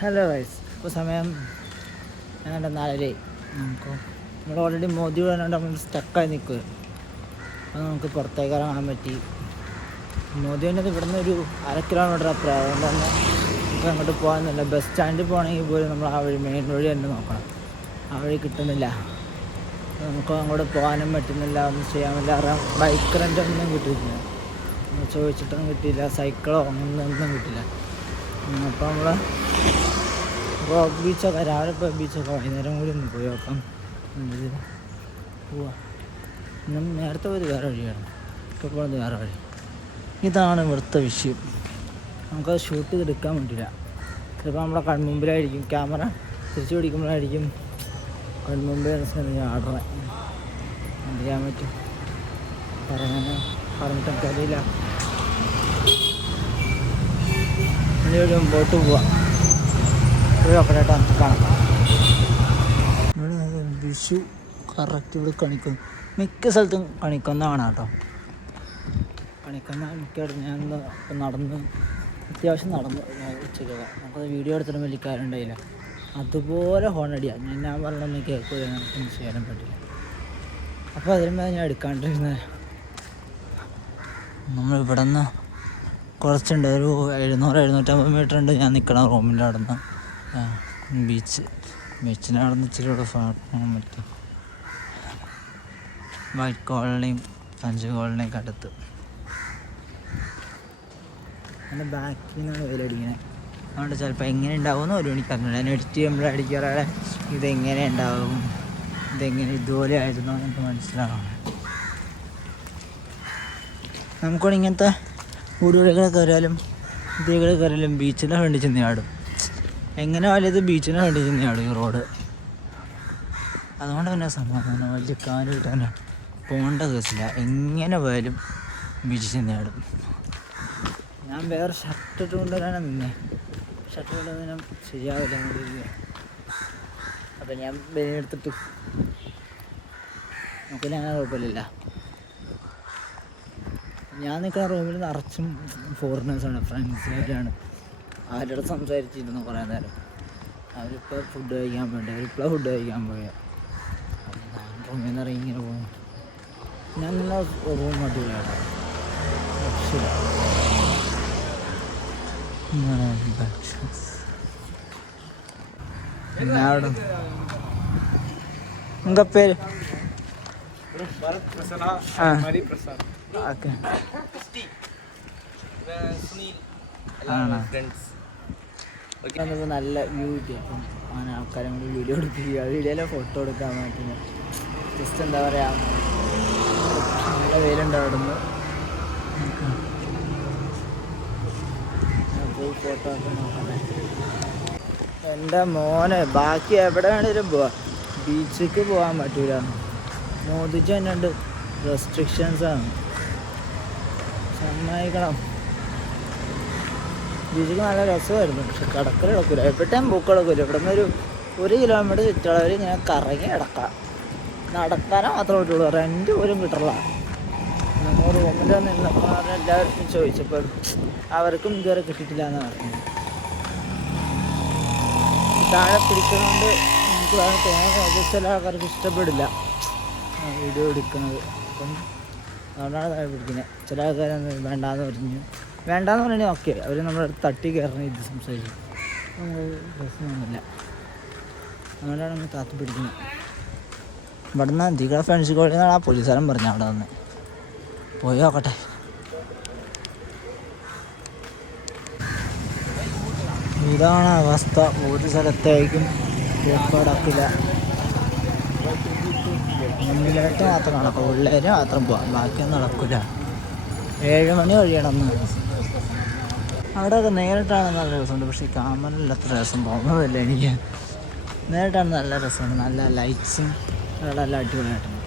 Hello guys, ഇപ്പോൾ സമയം 4:30. നമ്മൾ ഓൾറെഡി മോദി വരാണ്ട് നമ്മൾ സ്റ്റക്കായി നിൽക്കുക. അപ്പോൾ നമുക്ക് പുറത്തേക്ക് ഇറങ്ങാൻ പറ്റി. മോദി വന്നത് ഇവിടെ നിന്ന് ഒരു 1/2 കിലോമീറ്റർ അപ്പുറം. അതുകൊണ്ട് തന്നെ നമുക്ക് അങ്ങോട്ട് പോകാമെന്നില്ല. ബസ് സ്റ്റാൻഡിൽ പോകണമെങ്കിൽ പോലും നമ്മൾ ആ വഴി മെയിൻ വഴി തന്നെ നോക്കണം. ആ വഴി കിട്ടുന്നില്ല. നമുക്ക് അങ്ങോട്ട് പോകാനും പറ്റുന്നില്ല, ഒന്നും ചെയ്യാൻ പറ്റില്ല. ബൈക്ക് റെൻ്റ് ഒന്നും കിട്ടിയിട്ടില്ല, ചോദിച്ചിട്ടൊന്നും കിട്ടിയില്ല. സൈക്കിളോ ഒന്നും കിട്ടില്ല. അപ്പോൾ നമ്മൾ ബീച്ചൊക്കെ രാവിലെ പോയി ബീച്ചൊക്കെ വൈകുന്നേരം കൂടി ഒന്ന് പോയി നോക്കാം. പോവാം. നേരത്തെ പോയത് വേറെ വഴിയാണ്, ഇപ്പോൾ പോകുന്നത് വേറെ വഴി. ഇതാണ് ഇവിടുത്തെ വിഷയം. നമുക്കത് ഷൂട്ട് ചെയ്തെടുക്കാൻ പറ്റില്ല. ചിലപ്പോൾ നമ്മളെ കൺമുമ്പിലായിരിക്കും ക്യാമറ, തിരിച്ചു പിടിക്കുമ്പോഴായിരിക്കും കൺമുമ്പിൽ ആടുന്നത്. എന്ത് ചെയ്യാൻ പറ്റും, പറഞ്ഞിട്ടൊക്കെ അറിയില്ല. ഇനി ഒരു മുമ്പോട്ട് പോവാം. ഇവിടെ കാണാം. ഇവിടെ വിഷു കറക്റ്റ് ഇവിടെ കണിക്കുന്നു. മിക്ക സ്ഥലത്തും കണിക്കൊന്നാണ് കേട്ടോ. കണിക്കൊന്ന മിക്കവാറും ഞാൻ നടന്ന് അത്യാവശ്യം നടന്നു ഉച്ചയ്ക്ക്. നമുക്കത് വീഡിയോ എടുത്തിട്ട് വലിയ കാര്യം ഉണ്ടായില്ല. അതുപോലെ ഹോണടിയാണ്. ഞാൻ പറഞ്ഞൊന്നും കേൾക്കില്ല, നമുക്കൊന്നും ചെയ്യാനും പറ്റില്ല. അപ്പോൾ അതിന്മേൽ ഞാൻ എടുക്കാണ്ടിരുന്നത്. നമ്മളിവിടെ നിന്ന് കുറച്ചുണ്ട്, ഒരു 700-750 മീറ്റർ ഉണ്ട് ഞാൻ നിൽക്കണ റൂമിൻ്റെ അവിടെ നിന്ന് ബീച്ചിൻ്റെ അവിടെ നിന്ന് ഇച്ചിരി കൂടെ പോകാൻ പറ്റും. വൈറ്റ് കോളനിയും പഞ്ച് കോളനിയൊക്കെ അടുത്ത്. എൻ്റെ ബാക്കിൽ നിന്നാണ് വെയിലടിക്കണേ. അതുകൊണ്ട് ചിലപ്പോൾ എങ്ങനെ ഉണ്ടാവുമെന്ന് ഒരു മണിക്ക് അറിഞ്ഞില്ല. ഞാൻ എഡിറ്റ് ചെയ്യുമ്പോഴടിക്കാറെ ഇതെങ്ങനെ ഉണ്ടാവും, ഇതെങ്ങനെ ഇതുപോലെ ആയിരുന്നു എനിക്ക് മനസ്സിലാവണം. നമുക്കിവിടെ ഇങ്ങനത്തെ വീടുകളിൽ കയറിയാലും ഇതികൾ കയറിയാലും ബീച്ചിൻ്റെ ഫ്രണ്ടിൽ ചെന്ന് ചാടും. എങ്ങനെ വലിയത് ബീച്ചിൻ്റെ ഫ്രണ്ടിൽ ചെന്ന് ചാടും ഈ റോഡ്. അതുകൊണ്ട് തന്നെ സമാധാനം, വലിയ കാര്യമായിട്ട് തന്നെ പോകേണ്ട കേസില്ല. എങ്ങനെ പോയാലും ബീച്ചിൽ ചെന്ന് ചാടും. ഞാൻ വേറെ ഷർട്ട് ഇട്ടുകൊണ്ടുവരാനാണ് നിന്നെ. ഷർട്ട് കൊണ്ടുവന്നാൽ ശരിയാവില്ല. അപ്പം ഞാൻ എടുത്തിട്ട് നമുക്ക് ഞാൻ കുഴപ്പമില്ല. ഞാൻ നിൽക്കുന്ന റൂമിൽ നിറച്ചും ഫോറിനേഴ്സാണ്, ഫ്രണ്ട്സുകാരാണ്. അവരോട് സംസാരിച്ചിരുന്നു കുറേ നേരം. അവരിപ്പോൾ ഫുഡ് കഴിക്കാൻ പോയ റൂമിൽ നിന്ന് ഇറങ്ങി ഇങ്ങനെ പോകുന്നു. ഞാൻ റൂം അടിപൊളിയാണ്. എന്താ പേര്? നല്ല വ്യൂ കിട്ടി. അപ്പം അങ്ങനെ ആൾക്കാരെ കൂടി വീഡിയോ എടുക്കുക, വീഡിയോയിലെ ഫോട്ടോ എടുക്കാൻ പറ്റുന്നു. ജസ്റ്റ് എന്താ പറയുക, നല്ല വെയിലുണ്ട് അവിടെ നിന്ന്. പോയി ഫോട്ടോ ഒക്കെ നോക്കണേ. എൻ്റെ മോനെ ബാക്കി എവിടെ വേണേലും പോവാം, ബീച്ചിലേക്ക് പോകാൻ പറ്റൂല. മോദിജി തന്നെ റെസ്ട്രിക്ഷൻസാണ്. സമ്മതിക്കണം. ബീച്ചിക്ക് നല്ല രസമായിരുന്നു, പക്ഷെ കിടക്കൽ കിടക്കില്ല. എവിടെയും പൂക്കൾ കിടക്കില്ല. ഇവിടെ നിന്ന് ഒരു കിലോമീറ്റർ ചുറ്റളവിൽ ഞാൻ കറങ്ങി കിടക്കാം. നടക്കാനേ മാത്രമേ പറ്റുള്ളൂ, റെൻറ്റ് പോലും കിട്ടില്ല. നമ്മൾ റൂമിൽ നിന്നപ്പോൾ എല്ലാവർക്കും ചോദിച്ചപ്പോൾ അവർക്കും ഇതുവരെ കിട്ടിയിട്ടില്ല എന്നാണ് പറഞ്ഞത്. താഴെ പിടിക്കുന്നതുകൊണ്ട് എനിക്ക് വളരെ തോന്നുന്നത് ചില ആൾക്കാർക്ക് ഇഷ്ടപ്പെടില്ല വീഡിയോ എടുക്കുന്നത്. അപ്പം അതുകൊണ്ടാണ് താഴെ പിടിക്കുന്നത്. ചില ആൾക്കാർ വേണ്ടാന്ന് പറഞ്ഞാൽ ഓക്കെ, അവർ നമ്മളടുത്ത് തട്ടി കയറണം, ഇത് സംസാരിക്കും. പ്രശ്നമൊന്നുമില്ല. അതുകൊണ്ടാണ് നമ്മൾ കാത്തു പിടിക്കുന്നത്. ഇവിടെ നിന്ന് അധികം ഫ്രണ്ട്സ് കോളി എന്നാണ് ആ പോലീസുകാരൻ പറഞ്ഞത്. അവിടെ നിന്ന് പോയി നോക്കട്ടെ. ഇതാണ് അവസ്ഥ. ഒരു സ്ഥലത്തേക്കും പോക്കടക്കില്ല. മുന്നിലായിട്ട് മാത്രം നടക്കും, ഉള്ളേര് മാത്രം പോവാം, ബാക്കിയൊന്നും നടക്കില്ല. 7 മണി കഴിയണമെന്ന്. അവിടെയൊക്കെ നേരിട്ടാണ് നല്ല രസമുണ്ട്, പക്ഷേ ഈ ക്യാമറയില്ലാത്ത രസം പോകുന്നതല്ല എനിക്ക്. നേരിട്ടാണ് നല്ല രസമുണ്ട്, നല്ല ലൈറ്റ്സും അവിടെ എല്ലാം അടിപൊളിയായിട്ടുണ്ട്.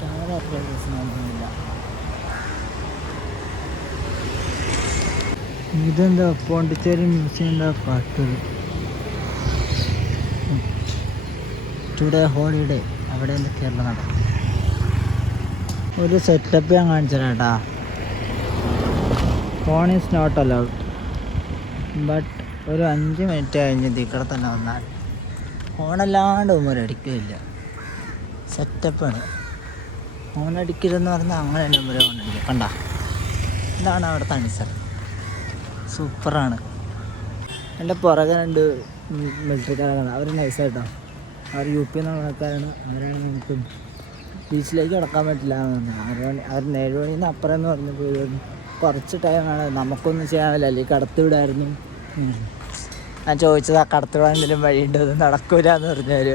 ക്യാമറ അത്ര രസമൊന്നുമില്ല. ഇതെന്താ പോണ്ടിച്ചേരി മ്യൂസിയൻ്റെ പാട്ട്. ടുഡേ ഹോളിഡേ, അവിടെ എന്തൊക്കെയല്ല നടക്കും. ഒരു സെറ്റപ്പ് ഞാൻ കാണിച്ചു തരാം കേട്ടാ. Phone is not allowed. But ഒരു 5 മിനിറ്റ് കഴിഞ്ഞ് ഇതിക്കടെ തന്നെ വന്നാൽ ഹോണല്ലാണ്ട് ഉമ്മരടിക്കില്ല. സെറ്റപ്പാണ്. ഹോണടിക്കലെന്ന് പറഞ്ഞാൽ അങ്ങനെ തന്നെ ഉമ്മര ഹോണടിക്കുക. കണ്ട, ഇതാണ് അവിടുത്തെ അനുസർ. സൂപ്പറാണ്. എൻ്റെ പുറകെ 2 മിലിറ്ററിക്കാരാണ്. അവർ നൈസായിട്ടോ. അവർ UP എന്നുള്ള ആൾക്കാരാണ്. അവരാണ് നമുക്ക് ബീച്ചിലേക്ക് കിടക്കാൻ പറ്റില്ല എന്ന് പറഞ്ഞു. അവർ 7 മണിയിൽ നിന്ന് അപ്പുറം എന്ന് പറഞ്ഞപ്പോൾ കുറച്ച് ടൈമാണ്, നമുക്കൊന്നും ചെയ്യാനില്ല, അല്ലെങ്കിൽ കടത്തിവിടായിരുന്നു. ഞാൻ ചോദിച്ചത് ആ കടത്തിവിടാൻ എന്തെങ്കിലും വഴിയുണ്ടോ, ഇത് നടക്കൂല എന്ന് പറഞ്ഞവർ.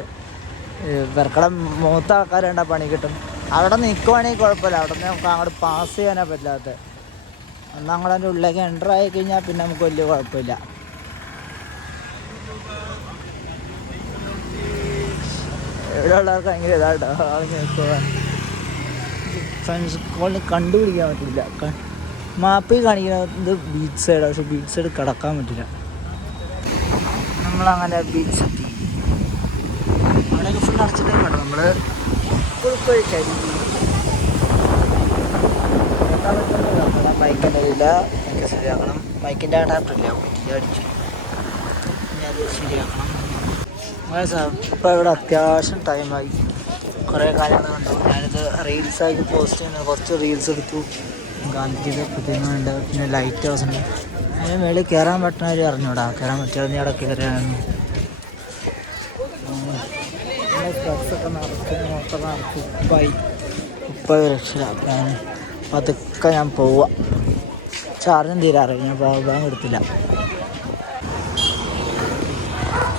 ഇവർക്കടെ മൂത്ത ആൾക്കാരുണ്ടാ പണി കിട്ടും. അവിടെ നിൽക്കുവാണെങ്കിൽ കുഴപ്പമില്ല, അവിടെ നിന്ന് നമുക്ക് അങ്ങോട്ട് പാസ് ചെയ്യാനേ പറ്റാത്ത. എന്നാൽ ഞങ്ങളതിൻ്റെ ഉള്ളിലേക്ക് എൻ്റർ ആയി കഴിഞ്ഞാൽ പിന്നെ നമുക്ക് വലിയ കുഴപ്പമില്ല. ഇവിടെ ഉള്ളവർക്ക് ഭയങ്കര ഇതാട്ടോ ആളിങ്ങനെ പോകാൻ. ഫ്രണ്ട്സ് കോളിന് കണ്ടുപിടിക്കാൻ പറ്റില്ല. മാപ്പിൽ കാണിക്കുന്നത് ബീച്ച് സൈഡാണ്, പക്ഷെ ബീച്ച് സൈഡ് കിടക്കാൻ പറ്റില്ല. നമ്മളങ്ങനെ ബീച്ച് എത്തി. അവിടെയൊക്കെ ഫുൾ അടച്ചിട്ടേ വേണം. നമ്മൾ ഫുൾ ചരി ബൈക്കിൻ്റെ ഇല്ല, എനിക്ക് ശരിയാക്കണം. ബൈക്കിൻ്റെ അഡാപ്റ്ററില്ല, അടിച്ച് ഇനി അത് ശരിയാക്കണം. ഇപ്പോൾ ഇവിടെ അത്യാവശ്യം ടൈമായി. കുറേ കാര്യങ്ങൾ കണ്ടു. ഞാനിത് റീൽസാക്കി പോസ്റ്റ് ചെയ്യുന്നത്, കുറച്ച് റീൽസ് എടുത്തു. ഗാന്ധിജിയുടെ പ്രതിമ ഉണ്ട്, പിന്നെ ലൈറ്റ് ഹൗസ് ഉണ്ട്. അതിന് മേളിൽ കയറാൻ പറ്റുന്നവർ അറിഞ്ഞൂടാ, കയറാൻ പറ്റാതെ അവിടെ കയറായിരുന്നു. സ്പെക്സൊക്കെ നിറച്ച് മൊത്തം നിറച്ച് ഉപ്പായി 30 ലക്ഷം. പതുക്കെ ഞാൻ പോവുക. ചാർജും തീരാറില്ല, ഞാൻ പവർ ബാങ്ക് എടുത്തില്ല.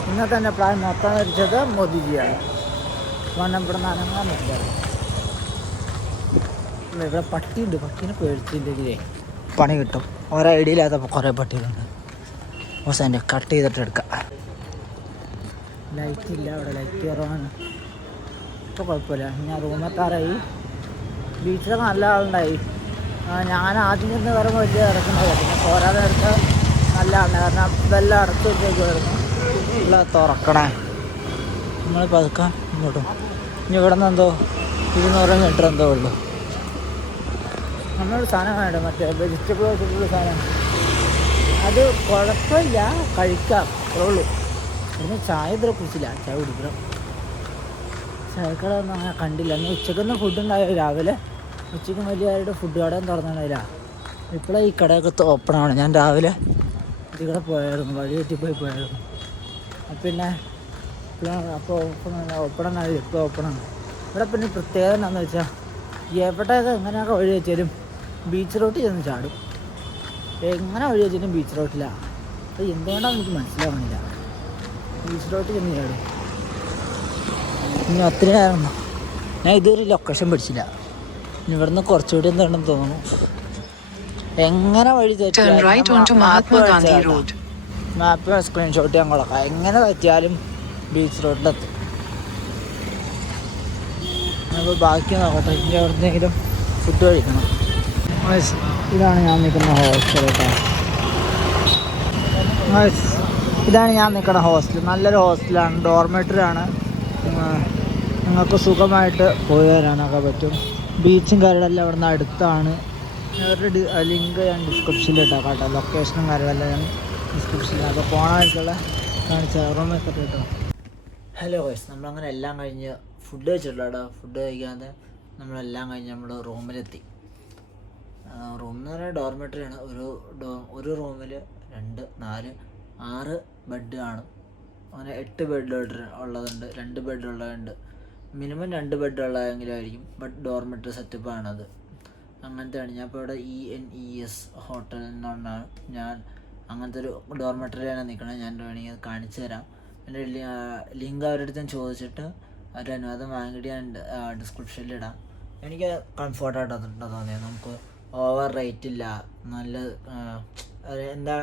ഇന്നത്തെ എൻ്റെ പ്ലാൻ മൊത്തം വരച്ചത് മോദിജിയാണ്. കാരണം ഇവിടെ നിന്ന് അനങ്ങാൻ പറ്റില്ല. ഇവിടെ പട്ടിയുണ്ട്, പട്ടീനെ പേടിച്ചില്ലെങ്കിലേ പണി കിട്ടും. ഓരോ ഐഡിയ ഇല്ലാത്തപ്പോൾ കുറേ പട്ടികളുണ്ട്. അവസാനം കട്ട് ചെയ്തിട്ട് എടുക്കാം. ലൈറ്റ് ഇല്ല, അവിടെ ലൈറ്റ് കുറവാണ്. ഇപ്പോൾ കുഴപ്പമില്ല. ഞാൻ റൂമെത്താറായി. ബീച്ചിലൊക്കെ നല്ല ആളുണ്ടായി. ഞാൻ ആദ്യം ചെന്ന് കയറുമ്പോൾ വലിയ ഇറക്കുന്നത്, പിന്നെ പോരാതെ എടുത്ത് നല്ല ആളുണ്ട്. കാരണം ഇതെല്ലാം അടച്ചു വെച്ചേക്കുമായിരുന്നു. ഉള്ള തുറക്കണേ. നമ്മൾ പതുക്കാം ഇങ്ങോട്ടും. ഇനി ഇവിടെ നിന്ന് എന്തോ 200 മീറ്റർ എന്തോ ഉള്ളു. നമ്മളൊരു സാധനം വേണ്ട, മറ്റേ വെജിറ്റബിൾ വെച്ചിട്ടുള്ള സാധനം. അത് കുഴപ്പമില്ല, കഴിക്കാം, അത്രേ ഉള്ളൂ. പിന്നെ ചായ ഇത്ര കുടിച്ചില്ല, ചായ കുടിക്കണം. ചായക്കട ഒന്നും അങ്ങനെ കണ്ടില്ല. എന്നാൽ ഉച്ചക്കൊന്നും ഫുഡ് ഉണ്ടായോ രാവിലെ? ഉച്ചയ്ക്ക് വലിയ ആരുടെ ഫുഡ് കടയും തുറന്നില്ല. ഇപ്പോഴേ ഈ കടയൊക്കെ ഓപ്പണാണ്. ഞാൻ രാവിലെ ഇതിവിടെ പോയായിരുന്നു, വഴി പോയായിരുന്നു. പിന്നെ അപ്പോൾ ഓപ്പണാണ്, ഇപ്പോൾ ഓപ്പണാണ്. ഇവിടെ പിന്നെ പ്രത്യേകത എന്താണെന്ന് വെച്ചാൽ, എവിടെയൊക്കെ എങ്ങനെയൊക്കെ വഴി വെച്ചാലും ബീച്ച് റോട്ടിൽ ചെന്ന് ചാടും. എങ്ങനെ വഴി വെച്ചാലും ബീച്ച് റോട്ടിലാണ്. അപ്പോൾ എന്തുകൊണ്ടാണ് എനിക്ക് മനസ്സിലാവണില്ല. ബീച്ച് റോട്ടിൽ ചെന്ന് ചാടും. ഇനി അത്രയും ഞാൻ ഇതുവരെ ലൊക്കേഷൻ പിടിച്ചില്ല. ഇനി ഇവിടുന്ന് കുറച്ചുകൂടി എന്താണെന്ന് തോന്നുന്നു. എങ്ങനെ വഴി മാപ്പ് സ്ക്രീൻഷോട്ട് ഞാൻ കൊടുക്കാം. എങ്ങനെ തെറ്റിയാലും ബീച്ച് റോഡിലെത്തും. അപ്പോൾ ബാക്കി നോക്കട്ടെ. ഇനി എവിടെയെങ്കിലും ഫുഡ് കഴിക്കണം. ഇതാണ് ഞാൻ നിൽക്കുന്ന ഹോസ്റ്റൽ കേട്ടോ. ഇതാണ് ഞാൻ നിൽക്കുന്ന ഹോസ്റ്റൽ. നല്ലൊരു ഹോസ്റ്റലാണ്, ഡോർമെറ്ററിയാണ്. നിങ്ങൾക്ക് സുഖമായിട്ട് പോയി വരാനൊക്കെ പറ്റും. ബീച്ചും കാര്യങ്ങളെല്ലാം ഇവിടെ നിന്ന് അടുത്താണ്. അവരുടെ ലിങ്ക് ഞാൻ ഡിസ്ക്രിപ്ഷനിൽ ഇട്ടാം കേട്ടോ. ലൊക്കേഷനും കാര്യങ്ങളെല്ലാം ഞാൻ ഡിസ്ക്രിപ്ഷനിൽ. അപ്പോൾ പോകണമായിട്ടുള്ള കാണിച്ച റൂമൊക്കെ കേട്ടോ. ഹലോ ഗൈസ്, നമ്മളങ്ങനെ എല്ലാം കഴിഞ്ഞ് ഫുഡ് കഴിച്ചിട്ടില്ല കേട്ടോ. ഫുഡ് കഴിക്കാതെ നമ്മളെല്ലാം കഴിഞ്ഞ് നമ്മൾ റൂമിലെത്തി. റൂം എന്ന് പറയുന്നത് ഡോർമെറ്ററിയാണ്. ഒരു റൂമിൽ 2, 4, 6 ബെഡ് ആണ്. അങ്ങനെ 8 ബെഡ് ഉള്ളതുണ്ട്, 2 ബെഡ് ഉള്ളതുണ്ട്. മിനിമം 2 ബെഡ് ഉള്ളതെങ്കിലും ആയിരിക്കും. ബട്ട് ഡോർമെറ്ററി സെറ്റപ്പാണത്. അങ്ങനത്തെയാണ്. ഞാൻ ഇപ്പോൾ ഇവിടെ ENES ഹോട്ടൽ എന്നാണ് ഞാൻ അങ്ങനത്തെ ഒരു ഡോർമെറ്ററിയാണ് നിൽക്കണത്. ഞാൻ വേണമെങ്കിൽ അത് കാണിച്ചു തരാം. എൻ്റെ ലിങ്ക് അവരുടെ അടുത്ത് ഞാൻ ചോദിച്ചിട്ട് അവരുടെ അനുവാദം വാങ്ങിയിട്ട് ഞാൻ ഡിസ്ക്രിപ്ഷനിലിടാം. എനിക്ക് കംഫർട്ടായിട്ടാണ് തോന്നിയത്. നമുക്ക് ഓവർ റേറ്റ് ഇല്ല, നല്ല എന്താ,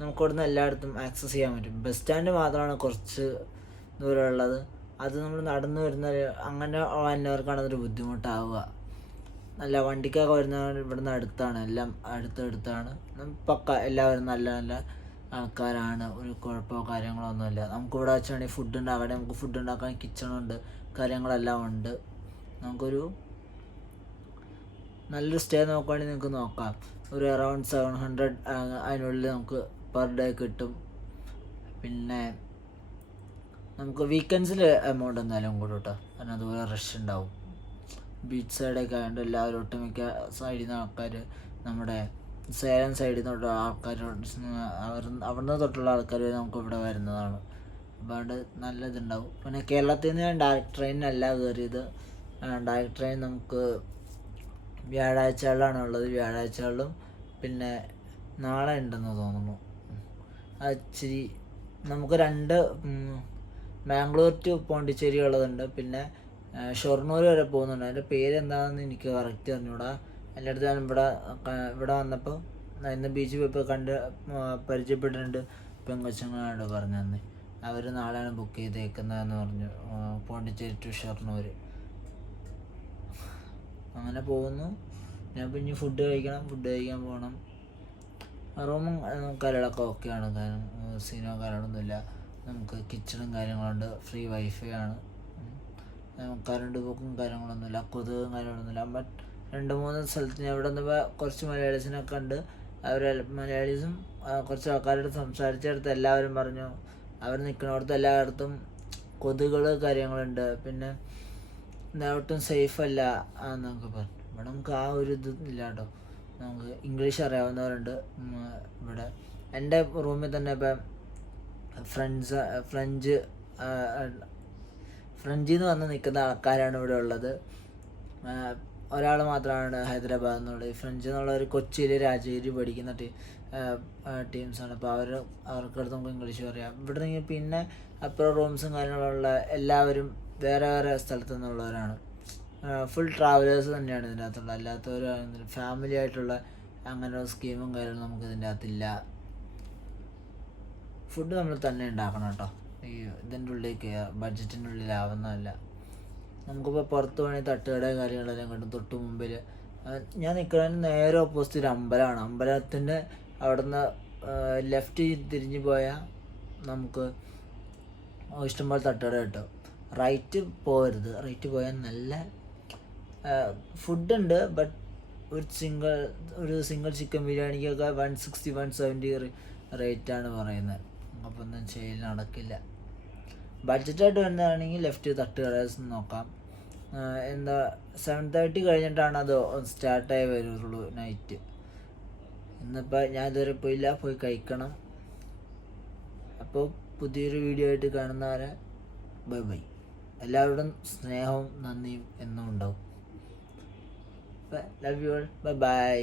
നമുക്ക് ഇവിടുന്ന് എല്ലായിടത്തും ആക്സസ് ചെയ്യാൻ പറ്റും. ബസ് സ്റ്റാൻഡ് മാത്രമാണ് കുറച്ച് ദൂരമുള്ളത്. അത് നമ്മൾ നടന്നു വരുന്ന അങ്ങനെ വന്നവർക്കാണ് അതൊരു ബുദ്ധിമുട്ടാവുക. നല്ല വണ്ടിക്കൊക്കെ വരുന്നവർ ഇവിടുന്ന് അടുത്താണ്, എല്ലാം അടുത്തടുത്താണ്. പക്ക എല്ലാവരും നല്ല നല്ല ആൾക്കാരാണ്. ഒരു കുഴപ്പമോ കാര്യങ്ങളോ ഒന്നുമില്ല. നമുക്കിവിടെ വെച്ചാണെങ്കിൽ ഫുഡ് ഉണ്ട്. അവിടെ നമുക്ക് ഫുഡ് ഉണ്ടാക്കാൻ കിച്ചണുണ്ട്, കാര്യങ്ങളെല്ലാം ഉണ്ട്. നമുക്കൊരു നല്ലൊരു സ്റ്റേ നോക്കുകയാണെങ്കിൽ നിങ്ങൾക്ക് നോക്കാം. ഒരു അറൗണ്ട് 700 അതിനുള്ളിൽ നമുക്ക് പെർ ഡേ കിട്ടും. പിന്നെ നമുക്ക് വീക്കെൻഡ്സിൽ എമൗണ്ട് എന്തായാലും കൂടും കേട്ടോ, കാരണം അതുപോലെ റഷ് ഉണ്ടാവും. ബീച്ച് സൈഡൊക്കെ ആയതുകൊണ്ട് എല്ലാവരും ഒട്ടുമിക്ക സൈഡിൽ നിന്ന് ആൾക്കാർ, നമ്മുടെ സേലം സൈഡിൽ നിന്നുള്ള ആൾക്കാർ, അവിടുന്ന് തൊട്ടുള്ള ആൾക്കാർ നമുക്ക് ഇവിടെ വരുന്നതാണ്. അപ്പോൾ അതുകൊണ്ട് നല്ല ഇതുണ്ടാവും. പിന്നെ കേരളത്തിൽ നിന്ന് ഞാൻ ഡയറക്റ്റ് ട്രെയിനിനല്ല കയറിയത്. ഡയറക്റ്റ് ട്രെയിൻ നമുക്ക് വ്യാഴാഴ്ചകളിലാണ് ഉള്ളത്. വ്യാഴാഴ്ചകളിലും പിന്നെ നാളെ ഉണ്ടെന്ന് തോന്നുന്നു. ഇച്ചിരി നമുക്ക് 2 ബാംഗ്ലൂർ ടു പോണ്ടിച്ചേരി ഉള്ളതുണ്ട്, പിന്നെ ഷൊർണൂർ വരെ പോകുന്നുണ്ട്. അതിൻ്റെ പേരെന്താണെന്ന് എനിക്ക് കറക്റ്റ് അറിഞ്ഞൂടാ. എൻ്റെ അടുത്ത് ഞാൻ ഇവിടെ വന്നപ്പോൾ ഇന്ന് ബീച്ചിൽ പോയപ്പോൾ പരിചയപ്പെട്ടിട്ടുണ്ട്. പെങ്കൊച്ചുങ്ങളാണ് പറഞ്ഞു തന്നെ, അവർ നാളെയാണ് ബുക്ക് ചെയ്തേക്കുന്നതെന്ന് പറഞ്ഞു. പോണ്ടിച്ചേരി ടു ഷൊർണൂർ അങ്ങനെ പോകുന്നു. ഞാൻ പിന്നെ ഫുഡ് കഴിക്കാൻ പോകണം. റൂമും കാര്യങ്ങളൊക്കെ ഓക്കെയാണ്, കാരണം സീനോ കാര്യങ്ങളൊന്നുമില്ല. നമുക്ക് കിച്ചണും കാര്യങ്ങളുണ്ട്, ഫ്രീ വൈഫൈ ആണ്, കറണ്ട് പോക്കും കാര്യങ്ങളൊന്നുമില്ല, കൊതുകും കാര്യങ്ങളൊന്നുമില്ല. ബട്ട് 2-3 സ്ഥലത്ത് ഞാൻ ഇവിടെ വന്നപ്പോൾ കുറച്ച് മലയാളീസിനൊക്കെ ഉണ്ട്. മലയാളീസും കുറച്ച് ആൾക്കാരോട് സംസാരിച്ചെടുത്ത് എല്ലാവരും പറഞ്ഞു അവർ നിൽക്കുന്നിടത്ത് എല്ലായിടത്തും കൊതുകുകൾ കാര്യങ്ങളുണ്ട്, പിന്നെ ഒട്ടും സേഫല്ല എന്നൊക്കെ പറഞ്ഞു. ഇവിടെ നമുക്ക് ആ ഒരു ഇത് ഇല്ല കേട്ടോ. നമുക്ക് ഇംഗ്ലീഷ് അറിയാവുന്നവരുണ്ട് ഇവിടെ. എൻ്റെ റൂമിൽ തന്നെ ഇപ്പം ഫ്രഞ്ചിൽ നിന്ന് വന്ന് നിൽക്കുന്ന ആൾക്കാരാണ് ഇവിടെ ഉള്ളത്. ഒരാൾ മാത്രമാണ് ഹൈദരാബാദിൽ നിന്നുള്ളത്. ഫ്രഞ്ച് എന്നുള്ള ഒരു കൊച്ചിയിൽ രാജഗിരി പഠിക്കുന്ന ടീംസാണ്. അപ്പോൾ അവർക്കടുത്ത് നമുക്ക് ഇംഗ്ലീഷ് പറയാം. ഇവിടെ നിന്ന് പിന്നെ അപ്പുറം റൂംസും കാര്യങ്ങളുള്ള എല്ലാവരും വേറെ വേറെ സ്ഥലത്തു നിന്നുള്ളവരാണ്. ഫുൾ ട്രാവലേഴ്സ് തന്നെയാണ് ഇതിൻ്റെ അകത്തുള്ളത്. അല്ലാത്തവർ ഫാമിലി ആയിട്ടുള്ള അങ്ങനെ സ്കീമും കാര്യങ്ങളും നമുക്ക് ഇതിൻ്റെ അകത്തില്ല. ഫുഡ് നമ്മൾ തന്നെ ഉണ്ടാക്കണം കേട്ടോ. ഈ ഇതിൻ്റെ ഉള്ളിലേക്ക് ബഡ്ജറ്റിൻ്റെ ഉള്ളിലാവുന്നതല്ല. നമുക്കിപ്പോൾ പുറത്ത് വേണമെങ്കിൽ തട്ടുകട കാര്യങ്ങളെല്ലാം കിട്ടും. തൊട്ട് മുമ്പിൽ ഞാൻ നിൽക്കുന്നതിന് നേരെ ഓപ്പോസിറ്റ് ഒരു അമ്പലമാണ്. അമ്പലത്തിൻ്റെ അവിടെ നിന്ന് ലെഫ്റ്റ് തിരിഞ്ഞ് പോയാൽ നമുക്ക് ഇഷ്ടംപോലെ തട്ടുകട കിട്ടും. റൈറ്റ് പോകരുത്, റൈറ്റ് പോയാൽ നല്ല ഫുഡുണ്ട്. ബട്ട് ഒരു സിംഗിൾ ചിക്കൻ ബിരിയാണിക്കൊക്കെ 160-170 റേറ്റാണ് പറയുന്നത്. അപ്പോൾ ഒന്നും ചെയ്യൽ നടക്കില്ല. ബഡ്ജറ്റായിട്ട് വരുന്നതാണെങ്കിൽ ലെഫ്റ്റ് തട്ടുകട നോക്കാം. 7:30 കഴിഞ്ഞിട്ടാണ് അത് സ്റ്റാർട്ടായി വരുള്ളൂ നൈറ്റ്. ഇന്നിപ്പോൾ ഞാൻ ഇതുവരെ പോയില്ല, പോയി കഴിക്കണം. അപ്പോൾ പുതിയൊരു വീഡിയോ ആയിട്ട് കാണുന്നവരെ ബൈ. എല്ലാവരോടും സ്നേഹവും നന്ദിയും എന്നും ഉണ്ടാവും. Love you all. ബൈ.